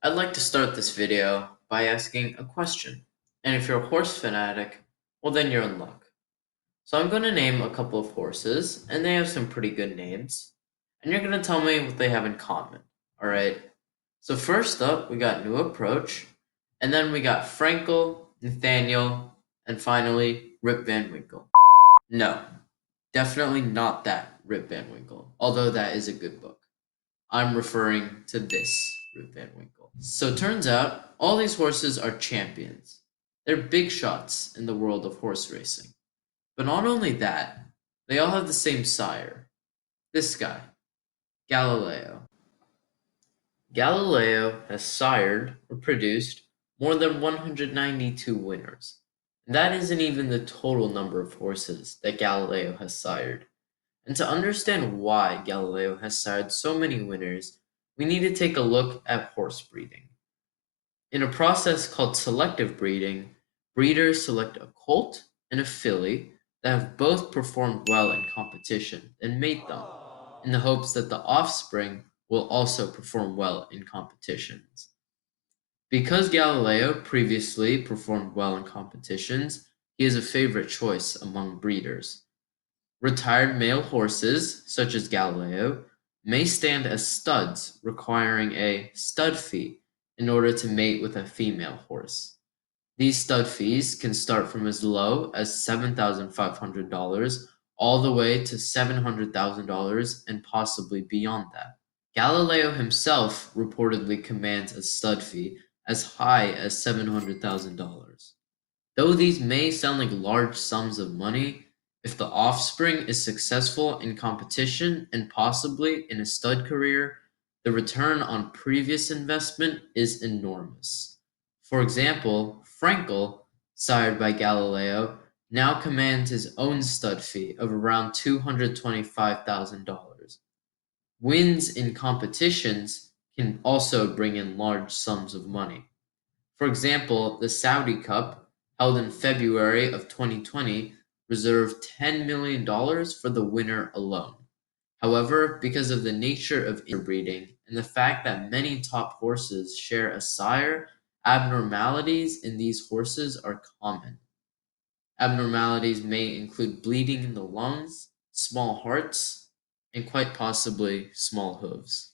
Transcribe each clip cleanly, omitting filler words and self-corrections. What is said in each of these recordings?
I'd like to start this video by asking a question. And if you're a horse fanatic, well then you're in luck. So I'm going to name a couple of horses, and they have some pretty good names. And you're going to tell me what they have in common. Alright? So first up, we got New Approach, and then we got Frankel, Nathaniel, and finally, Rip Van Winkle. No, definitely not that Rip Van Winkle, although that is a good book. I'm referring to this Rip Van Winkle. So turns out all these horses are champions. They're big shots in the world of horse racing. But not only that, they all have the same sire. This guy, Galileo. Galileo has sired or produced more than 192 winners. And that isn't even the total number of horses that Galileo has sired. And to understand why Galileo has sired so many winners, we need to take a look at horse breeding. In a process called selective breeding, breeders select a colt and a filly that have both performed well in competition and mate them, in the hopes that the offspring will also perform well in competitions. Because Galileo previously performed well in competitions, he is a favorite choice among breeders. Retired male horses, such as Galileo, may stand as studs, requiring a stud fee in order to mate with a female horse. These stud fees can start from as low as $7,500 all the way to $700,000 and possibly beyond that. Galileo himself reportedly commands a stud fee as high as $700,000. Though these may sound like large sums of money, if the offspring is successful in competition and possibly in a stud career, the return on previous investment is enormous. For example, Frankel, sired by Galileo, now commands his own stud fee of around $225,000. Wins in competitions can also bring in large sums of money. For example, the Saudi Cup, held in February of 2020, reserved $10 million dollars for the winner alone. However, because of the nature of interbreeding and the fact that many top horses share a sire, abnormalities in these horses are common. Abnormalities may include bleeding in the lungs, small hearts, and quite possibly small hooves.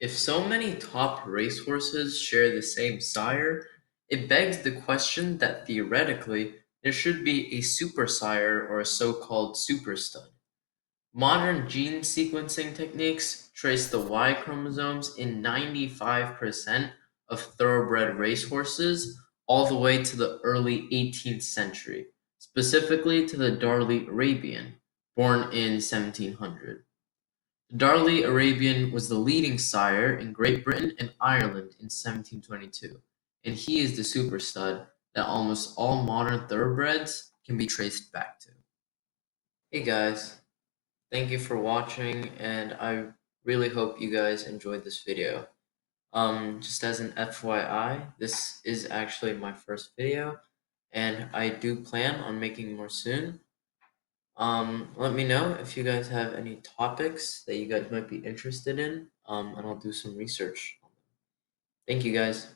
If so many top racehorses share the same sire, it begs the question that theoretically there should be a super sire or a so-called superstud. Modern gene sequencing techniques trace the Y chromosomes in 95% of thoroughbred racehorses all the way to the early 18th century, specifically to the Darley Arabian, born in 1700. Darley Arabian was the leading sire in Great Britain and Ireland in 1722, and he is the super stud that almost all modern thoroughbreds can be traced back to. Hey guys, thank you for watching, and I really hope you guys enjoyed this video. Just as an FYI, this is actually my first video, and I do plan on making more soon. Let me know if you guys have any topics that you guys might be interested in, and I'll do some research on them. Thank you guys.